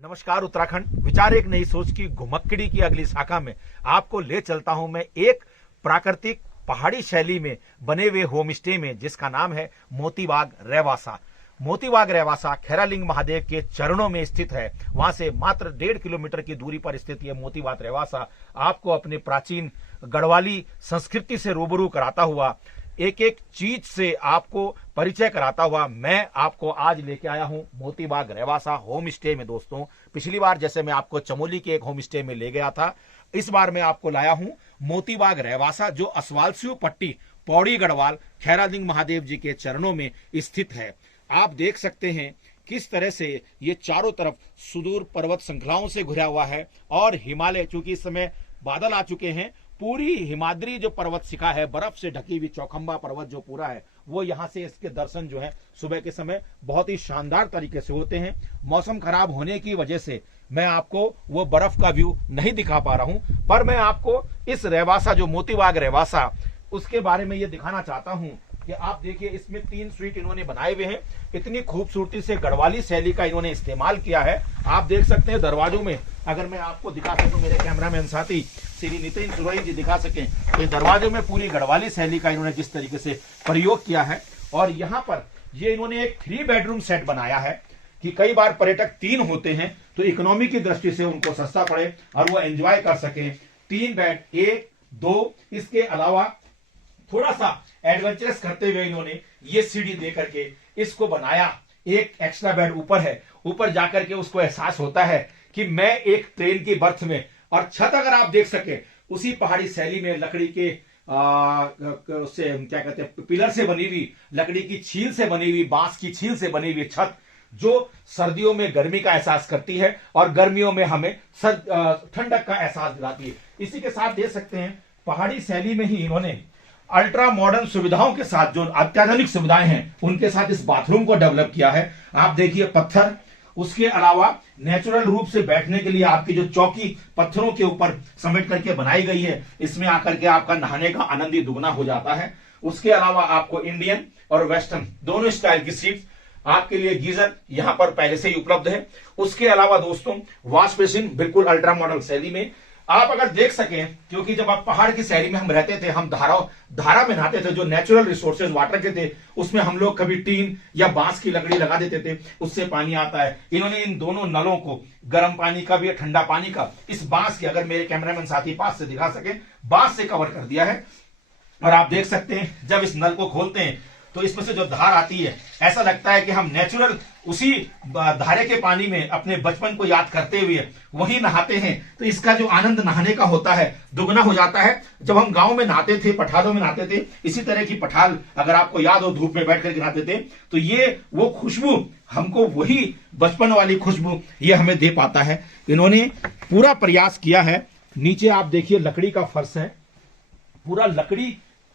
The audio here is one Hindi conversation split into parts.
नमस्कार उत्तराखंड। विचार एक नई सोच की घुमक्कड़ी की अगली शाखा में आपको ले चलता हूं मैं एक प्राकृतिक पहाड़ी शैली में बने हुए होम स्टे में, जिसका नाम है मोतीबाग रेवासा। मोतीबाग रेवासा खैरालिंग महादेव के चरणों में स्थित है। वहां से मात्र 1.5 किलोमीटर की दूरी पर स्थित यह मोतीबाग रेवासा आपको अपने प्राचीन गढ़वाली संस्कृति से रूबरू कराता हुआ, एक एक चीज से आपको परिचय कराता हुआ मैं आपको आज लेके आया हूं मोतीबाग रेवासा होम स्टे में। दोस्तों, पिछली बार जैसे मैं आपको चमोली के एक होम स्टे में ले गया था, इस बार मैं आपको लाया हूं मोतीबाग रेवासा, जो असवालसियो पट्टी पौड़ी गढ़वाल खैरालिंग महादेव जी के चरणों में स्थित है। आप देख सकते हैं किस तरह से ये चारों तरफ सुदूर पर्वत श्रृंखलाओं से घिरा हुआ है और हिमालय, चूंकि इस समय बादल आ चुके हैं, पूरी हिमाद्री जो पर्वत शिखा है, बर्फ से ढकी हुई चौखंबा पर्वत जो पूरा है, वो यहां से इसके दर्शन जो है सुबह के समय बहुत ही शानदार तरीके से होते हैं। मौसम खराब होने की वजह से मैं आपको वो बर्फ का व्यू नहीं दिखा पा रहा हूं, पर मैं आपको इस रेवासा जो मोतीबाग रेवासा उसके बारे में ये दिखाना चाहता हूं कि आप देखिए, इसमें 3 स्वीट इन्होंने बनाए हुए हैं। इतनी खूबसूरती से गढ़वाली शैली का इन्होंने इस्तेमाल किया है। आप देख सकते हैं दरवाजों में, अगर मैं आपको दिखा सकूं, मेरे कैमरामैन साथी श्री नितिन सुरोही जी दिखा सकें, तो दरवाजों में पूरी गढ़वाली शैली का इन्होंने जिस तरीके से प्रयोग किया है। और यहाँ पर ये इन्होंने एक 3 बेडरूम सेट बनाया है कि कई बार पर्यटक 3 होते हैं तो इकोनॉमी की दृष्टि से उनको सस्ता पड़े और वो एंजॉय कर सके। 3 बेड, 1, 2, इसके अलावा थोड़ा सा एडवेंचरस करते हुए इन्होंने ये सीढ़ी दे करके इसको बनाया। एक एक्स्ट्रा बेड ऊपर है, ऊपर जाकर के उसको एहसास होता है कि मैं एक ट्रेन की बर्थ में, और छत अगर आप देख सके उसी पहाड़ी शैली में लकड़ी के उससे क्या कहते हैं, पिलर से बनी हुई, लकड़ी की छील से बनी हुई, बांस की छील से बनी हुई छत, जो सर्दियों में गर्मी का एहसास करती है और गर्मियों में हमें ठंडक का एहसास दिलाती है। इसी के साथ देख सकते हैं पहाड़ी शैली में ही इन्होंने अल्ट्रा मॉडर्न सुविधाओं के साथ, जो अत्याधुनिक सुविधाएं हैं, उनके साथ इस बाथरूम को डेवलप किया है। आप देखिए पत्थर, उसके अलावा नेचुरल रूप से बैठने के लिए आपकी जो चौकी पत्थरों के ऊपर समेट करके बनाई गई है, इसमें आकर के आपका नहाने का आनंद ही दुगना हो जाता है। उसके अलावा आपको इंडियन और वेस्टर्न दोनों स्टाइल की सीट्स, आपके लिए गीजर यहां पर पहले से ही उपलब्ध है। उसके अलावा दोस्तों वॉश बेसिन बिल्कुल अल्ट्रा मॉडल शैली में। आप अगर देख सकें, क्योंकि जब आप पहाड़ की शैली में हम रहते थे, हम धारा में नहाते थे, जो नेचुरल रिसोर्सेज वाटर के थे, उसमें हम लोग कभी टीन या बांस की लकड़ी लगा देते थे, उससे पानी आता है। इन्होंने इन दोनों नलों को, गर्म पानी का भी ठंडा पानी का, इस बांस के, अगर मेरे कैमरामैन साथी पास से दिखा सके, बांस से कवर कर दिया है। और आप देख सकते हैं जब इस नल को खोलते हैं तो इसमें से जो धार आती है, ऐसा लगता है कि हम नेचुरल उसी धारे के पानी में अपने बचपन को याद करते हुए वहीं नहाते हैं। तो इसका जो आनंद नहाने का होता है दुगना हो जाता है। जब हम गांव में नहाते थे, पठालों में नहाते थे, इसी तरह की पठाल अगर आपको याद हो, धूप में बैठ कर नहाते थे, तो ये वो खुशबू, हमको वही बचपन वाली खुशबू ये हमें दे पाता है। इन्होंने पूरा प्रयास किया है। नीचे आप देखिए लकड़ी का फर्श है, पूरा लकड़ी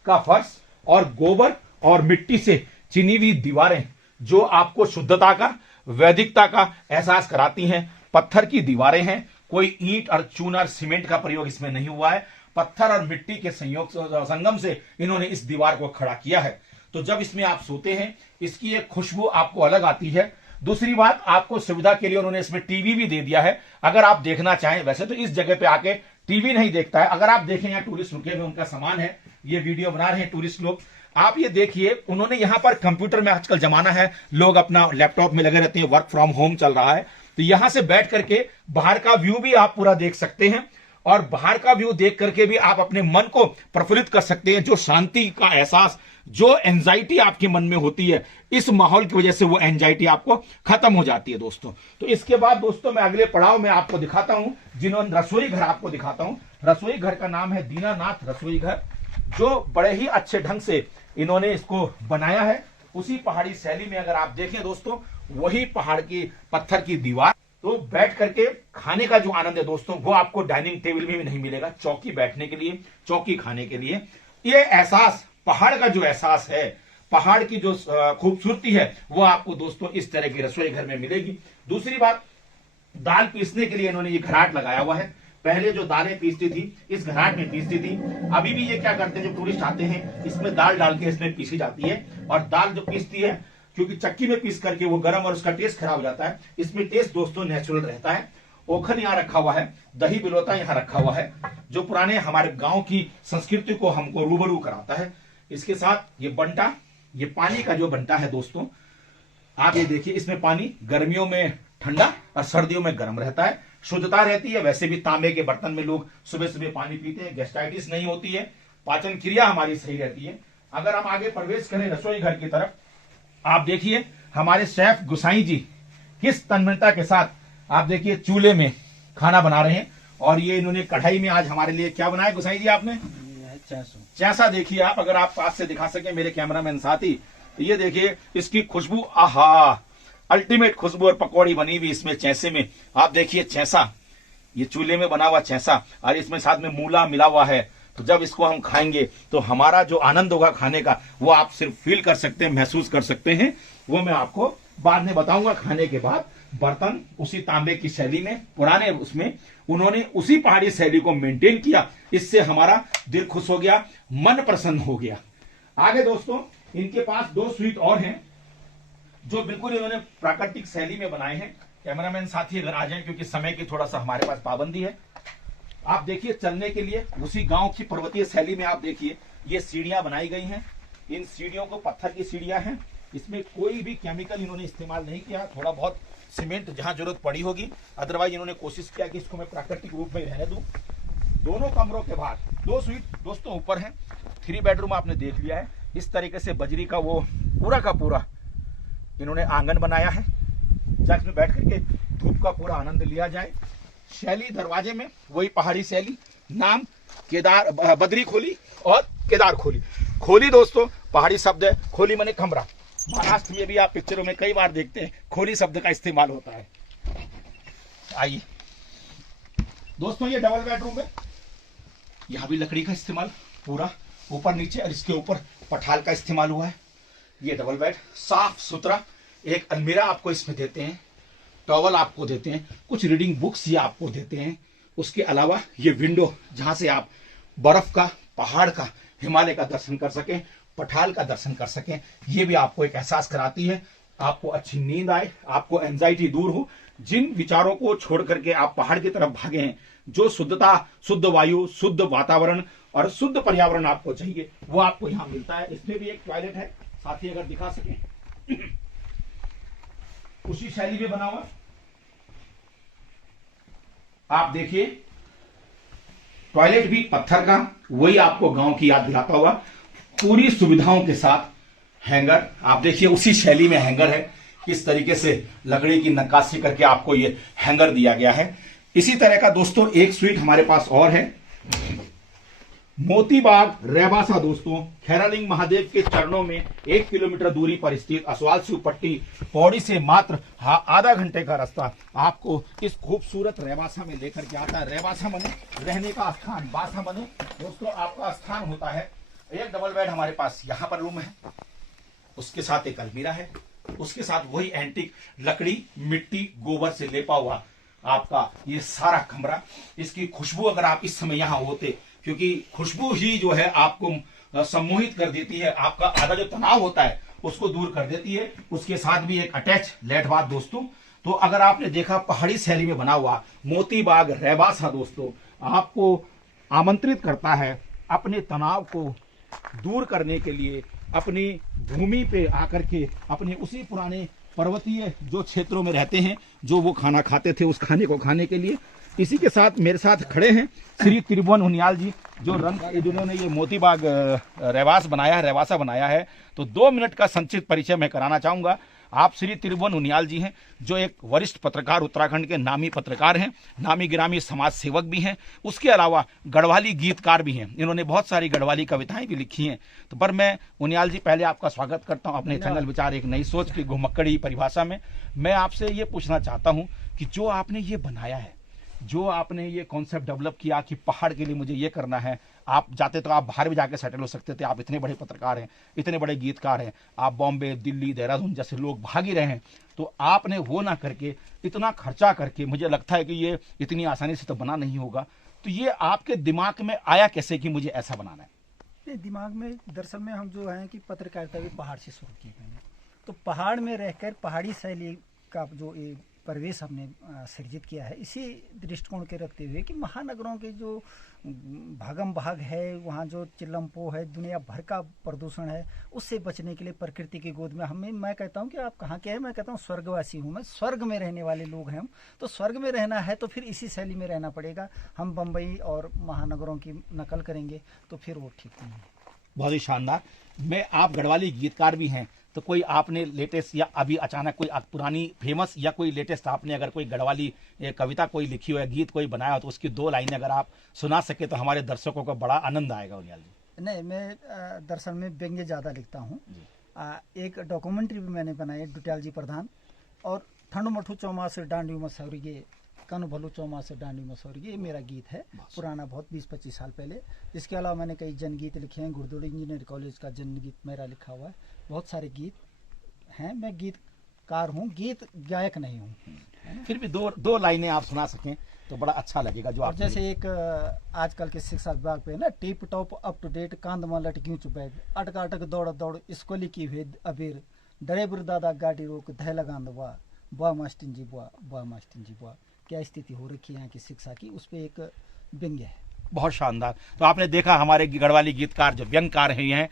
का फर्श और गोबर और मिट्टी से चिनी हुई दीवारें, जो आपको शुद्धता का, वैदिकता का एहसास कराती हैं। पत्थर की दीवारें हैं, कोई ईंट और चूना और सीमेंट का प्रयोग इसमें नहीं हुआ है। पत्थर और मिट्टी के संगम से इन्होंने इस दीवार को खड़ा किया है। तो जब इसमें आप सोते हैं, इसकी एक खुशबू आपको अलग आती है। दूसरी बात, आपको सुविधा के लिए उन्होंने इसमें टीवी भी दे दिया है, अगर आप देखना चाहें। वैसे तो इस जगह पे आके टीवी नहीं देखता है। अगर आप देखें, यहाँ टूरिस्ट रुके हुए, उनका सामान है, ये वीडियो बना रहे हैं टूरिस्ट लोग, आप ये देखिए, उन्होंने यहां पर कंप्यूटर में, आजकल जमाना है, लोग अपना लैपटॉप में लगे रहते हैं, वर्क फ्रॉम होम चल रहा है, तो यहां से बैठ करके बाहर का व्यू भी आप पूरा देख सकते हैं। और बाहर का व्यू देख करके भी आप अपने मन को प्रफुल्लित कर सकते हैं। जो शांति का एहसास, जो एंजाइटी आपके मन में होती है, इस माहौल की वजह से वो एंजाइटी आपको खत्म हो जाती है दोस्तों। तो इसके बाद दोस्तों मैं अगले पड़ाव में आपको दिखाता हूं, जिन्होंने रसोई घर आपको दिखाता हूं। रसोई घर का नाम है दीनानाथ रसोई घर, जो बड़े ही अच्छे ढंग से इन्होंने इसको बनाया है। उसी पहाड़ी शैली में अगर आप देखें दोस्तों, वही पहाड़ की पत्थर की दीवार, तो बैठ करके खाने का जो आनंद है दोस्तों, वो आपको डाइनिंग टेबल में भी नहीं मिलेगा। चौकी बैठने के लिए, चौकी खाने के लिए, ये एहसास, पहाड़ का जो एहसास है, पहाड़ की जो खूबसूरती है, वो आपको दोस्तों इस तरह की रसोई घर में मिलेगी। दूसरी बात, दाल पीसने के लिए इन्होंने ये घराट लगाया हुआ है। पहले जो दालें पीसती थी, इस घराट में पीसती थी। अभी भी ये क्या करते हैं, जब टूरिस्ट आते हैं, इसमें दाल डाल के इसमें पीसी जाती है, और दाल जो पीसती है क्योंकि चक्की में पीस करके वो गर्म और उसका टेस्ट खराब हो जाता है। इसमें टेस्ट दोस्तों नेचुरल रहता है। ओखल यहाँ रखा हुआ है, दही बिलोता यहाँ रखा हुआ है, जो पुराने हमारे गांव की संस्कृति को हमको रूबरू कराता है। इसके साथ ये बंटा, ये पानी का जो बंटा है दोस्तों, आप ये देखिए, इसमें पानी गर्मियों में ठंडा और सर्दियों में गर्म रहता है, शुद्धता रहती है। वैसे भी तांबे के बर्तन में लोग सुबह सुबह पानी पीते हैं, गैस्ट्राइटिस नहीं होती है, पाचन क्रिया हमारी सही रहती है। अगर हम आगे प्रवेश करें रसोई घर की तरफ, आप देखिए हमारे शेफ गुसाई जी किस तन्मयता के साथ आप देखिए चूल्हे में खाना बना रहे हैं। और ये इन्होंने कढ़ाई में आज हमारे लिए क्या बनाया गुसाई जी आपने? चैसा देखिए आप, अगर आप पास से दिखा सके मेरे कैमरामैन साथी, तो ये देखिए इसकी खुशबू, आहा, अल्टीमेट खुशबू और पकौड़ी बनी हुई इसमें चैसे में। आप देखिए चैसा, ये चूल्हे में बना हुआ चैसा, और इसमें साथ में मूला मिला हुआ है। तो जब इसको हम खाएंगे तो हमारा जो आनंद होगा खाने का, वो आप सिर्फ फील कर सकते हैं, महसूस कर सकते हैं। वो मैं आपको बाद में बताऊंगा खाने के बाद। बर्तन उसी तांबे की शैली में, पुराने उसमें उन्होंने उसी पहाड़ी शैली को मेंटेन किया। इससे हमारा दिल खुश हो गया, मन प्रसन्न हो गया। आगे दोस्तों इनके पास 2 स्वीट और हैं जो बिल्कुल इन्होंने प्राकृतिक शैली में बनाए हैं। कैमरामैन साथी अगर आ जाए, क्योंकि समय की थोड़ा सा हमारे पास पाबंदी है। आप देखिए चलने के लिए उसी गांव की पर्वतीय शैली में आप देखिए ये सीढ़ियां बनाई गई हैं। इन सीढ़ियों को पत्थर की सीढ़ियां हैं, इसमें कोई भी केमिकल इन्होंने इस्तेमाल नहीं किया। थोड़ा बहुत सीमेंट जहां जरूरत पड़ी होगी, अदरवाइज इन्होंने कोशिश किया कि इसको मैं प्राकृतिक रूप में रहने दूं। दोनों कमरों के बाद 2 स्वीट दोस्तों ऊपर है। 3 बेडरूम आपने देख लिया है। इस तरीके से बजरी का वो पूरा का पूरा इन्होंने आंगन बनाया है, जहां इसमें बैठ करके धूप का पूरा आनंद लिया जाए। शैली दरवाजे में वही पहाड़ी शैली, नाम केदार, बद्री खोली और केदार खोली। खोली दोस्तों पहाड़ी शब्द है, खोली माने कमरा। महाराष्ट्र में भी आप पिक्चरों में कई बार देखते हैं खोली शब्द का इस्तेमाल होता है। आइए दोस्तों, ये डबल बेडरूम है। यहां भी लकड़ी का इस्तेमाल पूरा ऊपर नीचे, और इसके ऊपर पठाल का इस्तेमाल हुआ है। ये डबल बेड साफ सुथरा, एक अलमीरा आपको इसमें देते हैं, टॉवल आपको देते हैं, कुछ रीडिंग बुक्स ये आपको देते हैं। उसके अलावा ये विंडो जहां से आप बर्फ का, पहाड़ का, हिमालय का दर्शन कर सकें, पठाल का दर्शन कर सकें, ये भी आपको एक एहसास कराती है। आपको अच्छी नींद आए, आपको एंजाइटी दूर हो। जिन विचारों को छोड़ करके आप पहाड़ की तरफ भागे हैं, जो शुद्धता, शुद्ध वायु, शुद्ध वातावरण और शुद्ध पर्यावरण आपको चाहिए, वो आपको यहाँ मिलता है। इसमें भी एक टॉयलेट है, साथी अगर दिखा सके, उसी शैली में बना हुआ। आप देखिए टॉयलेट भी पत्थर का, वही आपको गांव की याद दिलाता हुआ, पूरी सुविधाओं के साथ। हैंगर आप देखिए उसी शैली में हैंगर है, किस तरीके से लकड़ी की नक्काशी करके आपको ये हैंगर दिया गया है। इसी तरह का दोस्तों एक स्वीट हमारे पास और है, मोतीबाग रेवासा दोस्तों, खैरालिंग महादेव के चरणों में 1 किलोमीटर दूरी पर स्थित असवाल शिव पट्टी, पौड़ी से मात्र आधा घंटे का रास्ता आपको इस खूबसूरत रेवासा में लेकर के आता है। रेवासा मने रहने का स्थान, बासा मने दोस्तों आपका स्थान होता है। एक डबल बेड हमारे पास यहाँ पर रूम है, उसके साथ एक अलमीरा है, उसके साथ वही एंटीक लकड़ी, मिट्टी, गोबर से लेपा हुआ आपका ये सारा कमरा। इसकी खुशबू अगर आप इस समय यहाँ होते, क्योंकि खुशबू ही जो है आपको सम्मोहित कर देती है, आपका आधा जो तनाव होता है उसको दूर कर देती है। उसके साथ भी एक अटैच लेट बाथ दोस्तों। तो अगर आपने देखा पहाड़ी शैली में बना हुआ मोतीबाग रेवासा दोस्तों, आपको आमंत्रित करता है अपने तनाव को दूर करने के लिए, अपनी भूमि पे आकर के अपने उसी पुराने पर्वतीय जो क्षेत्रों में रहते हैं, जो वो खाना खाते थे, उस खाने को खाने के लिए। इसी के साथ मेरे साथ खड़े हैं श्री त्रिभुवन उनियाल जी, जिन्होंने ये मोतीबाग रेवास बनाया है, रेवासा बनाया है। तो 2 मिनट का संक्षिप्त परिचय मैं कराना चाहूंगा। आप श्री त्रिभुवन उनियाल जी हैं, जो एक वरिष्ठ पत्रकार, उत्तराखंड के नामी पत्रकार हैं, नामी गिरामी समाज सेवक भी हैं। उसके अलावा गढ़वाली गीतकार भी हैं, इन्होंने बहुत सारी गढ़वाली कविताएं भी लिखी हैं। तो पर मैं उनियाल जी पहले आपका स्वागत करता हूं अपने चैनल विचार एक नई सोच की घुमक्कड़ी परिभाषा में। मैं आपसे ये पूछना चाहता हूं कि जो आपने ये बनाया है, जो आपने ये कॉन्सेप्ट डेवलप किया कि पहाड़ के लिए मुझे ये करना है, आप जाते तो आप बाहर भी जाके सेटल हो सकते थे, आप इतने बड़े पत्रकार हैं, इतने बड़े गीतकार हैं, आप बॉम्बे, दिल्ली, देहरादून जैसे लोग भाग ही रहे हैं, तो आपने वो ना करके इतना खर्चा करके, मुझे लगता है कि ये इतनी आसानी से तो बना नहीं होगा। तो ये आपके दिमाग में आया कैसे कि मुझे ऐसा बनाना है? दिमाग में दरअसल में हम जो है कि पत्रकारिता भी पहाड़ से शुरू की मैंने, तो पहाड़ में रहकर पहाड़ी शैली का जो ये परिवेश हमने सृजित किया है, इसी दृष्टिकोण के रखते हुए कि महानगरों के जो भागम भाग है, वहाँ जो चिल्लमपो है, दुनिया भर का प्रदूषण है, उससे बचने के लिए प्रकृति की गोद में मैं कहता हूँ कि आप कहाँ के हैं, मैं कहता हूँ स्वर्गवासी हूँ, मैं स्वर्ग में रहने वाले लोग हैं हम। तो स्वर्ग में रहना है तो फिर इसी शैली में रहना पड़ेगा। हम बम्बई और महानगरों की नकल करेंगे तो फिर वो ठीक नहीं है। बहुत ही शानदार। मैं आप गढ़वाली गीतकार भी हैं, तो कोई आपने लेटेस्ट या अभी अचानक कोई पुरानी फेमस या कोई लेटेस्ट आपने अगर कोई गढ़वाली कविता कोई लिखी हो या गीत कोई बनाया हो तो उसकी 2 लाइनें अगर आप सुना सके तो हमारे दर्शकों को बड़ा आनंद आएगा। उनियाल जी। नहीं, मैं दरअसल में व्यंग्य ज़्यादा लिखता हूँ। एक डॉक्यूमेंट्री भी मैंने बनाई दुटियाल जी प्रधान, और ठंड मठू चौमास डांडी मसौरी, ये कन भलू चौमास डांडी मसौरी, ये मेरा गीत है, पुराना बहुत 20-25 साल पहले। इसके अलावा मैंने कई जनगीत लिखे हैं, गुरुदुआरा इंजीनियर कॉलेज का जनगीत मेरा लिखा हुआ है, बहुत सारे गीत हैं। मैं गीतकार हूँ, गीत गायक नहीं हूँ। फिर भी दो लाइनें आप सुना सकें तो बड़ा अच्छा लगेगा। जो आप जैसे एक आजकल के शिक्षा विभाग पे ना, tip top up to date, कांद में लटक्यूं चुपैद, अटक अटक दौड़ दौड़ स्कूली की भेद अबीर, डरे बुर दादा गाड़ी रोक धै लगांद बुआ मास्टिन जी बुआ मास्टिन जी बुआ। क्या स्थिति हो रखी है यहाँ की शिक्षा की, उस पर एक व्यंग्य है। बहुत शानदार। तो आपने देखा हमारे गढ़वाली गीतकार जो व्यंगकार हैं,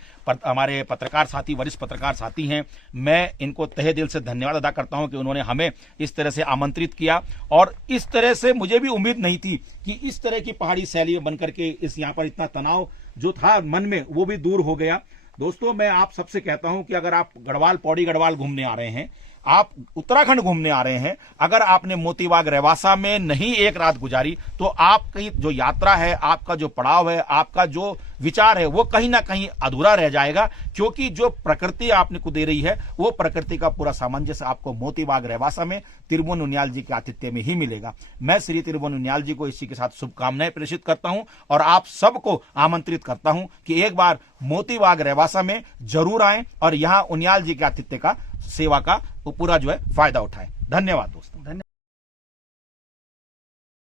हमारे पत्रकार साथी, वरिष्ठ पत्रकार साथी हैं, मैं इनको तहे दिल से धन्यवाद अदा करता हूं कि उन्होंने हमें इस तरह से आमंत्रित किया। और इस तरह से मुझे भी उम्मीद नहीं थी कि इस तरह की पहाड़ी शैली में बनकर के इस यहाँ पर इतना तनाव जो था मन में वो भी दूर हो गया। दोस्तों, मैं आप सबसे कहता हूं कि अगर आप गढ़वाल, पौड़ी गढ़वाल घूमने आ रहे हैं, आप उत्तराखंड घूमने आ रहे हैं, अगर आपने मोती बाग रेवासा में नहीं एक रात गुजारी तो आपकी जो यात्रा है, आपका जो पड़ाव है, आपका जो विचार है, वो कहीं ना कहीं अधूरा रह जाएगा। क्योंकि जो प्रकृति आपने को दे रही है वो प्रकृति का पूरा सामंजस्य आपको मोती बाग रेवासा में तिरुवन उनियाल जी के आतिथ्य में ही मिलेगा। मैं श्री तिरुवन उनियाल जी को इसी के साथ शुभकामनाएं प्रेषित करता हूं और आप सबको आमंत्रित करता हूं कि एक बार मोती बाग रेवासा में जरूर आएं और यहां उनियाल जी के आतिथ्य का, सेवा का पूरा जो है फायदा उठाएं। धन्यवाद दोस्तों।